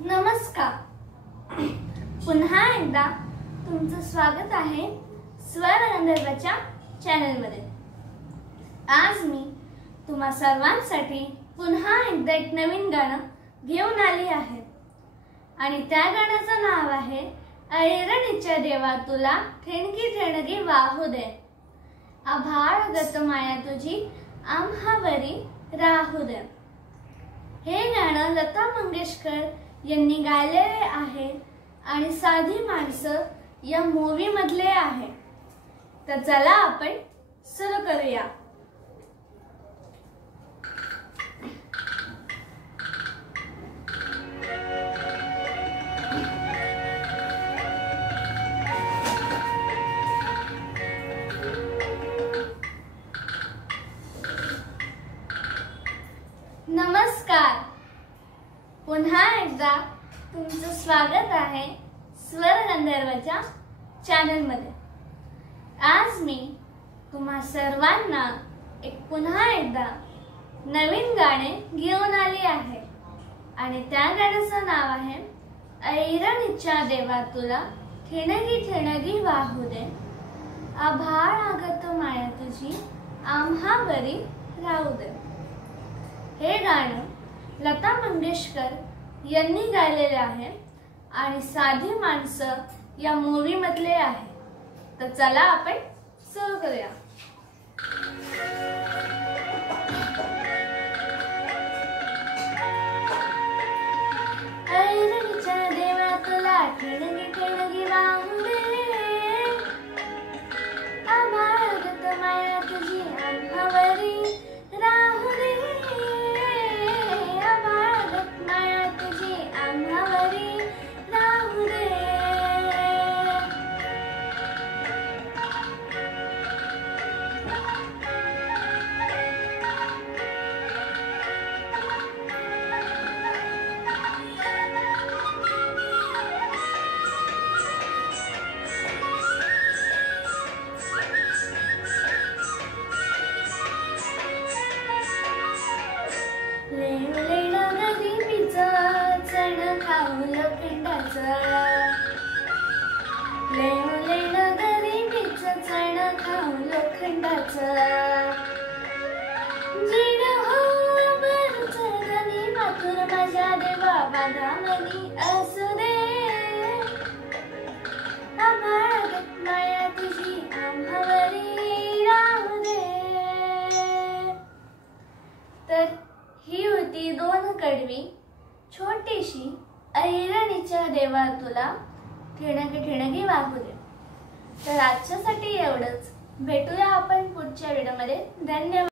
नमस्कार. पुन्हा एकदा तुमचं स्वागत आहे स्वर गंधर्वच्या चॅनलमध्ये. आज मी तुम्हा सर्वांसाठी पुन्हा एकदा एक नवीन गाणं घेऊन आली आहे आणि त्या गाण्याचं नाव आहे ऐरणीच्या देवा तुला ठिणगी ठिणगी वाहू दे, आभाळ गत माया तुझी आम्हावरी राहू दे. हे गाणं लता मंगेशकर यांनी गायलेले आहे आणि साधी माणसं या मूवी मधले आहे. तर चला आपण सुरू करूया. नमस्कार. पुन्हा एकदा तुमचं स्वागत आहे स्वर गंधर्वच्या चॅनलमध्ये. आज मी तुम्हा सर्वांना पुन्हा एकदा नवीन गाणे घेऊन आली आहे आणि त्या गाण्याचं नाव आहे ऐरणीच्या देवा तुला ठिणगी ठिणगी वाहू दे, आभाळ आगत माया तुझी आम्हावरी राहू दे. हे गाणं लता मंगेशकर यांनी गायलेले आहे आणि साधी माणसं या मूवी मधले आहे. तर चला आपण सुरू करूया. ऐरणीच्या देवा तुला ठिणगी ठिणगी वाहू दे, आभाळ आगत माया तुझी आम्हावरी राहू दे, तर ही होती दोन कडवी छोटीशी ऐरणीच्या देवा तुला ठिणगी ठिणगी वाहू दे. तर आजच्यासाठी एवढंच. भेटूया आपण पुढच्या व्हिडिओमध्ये. धन्यवाद.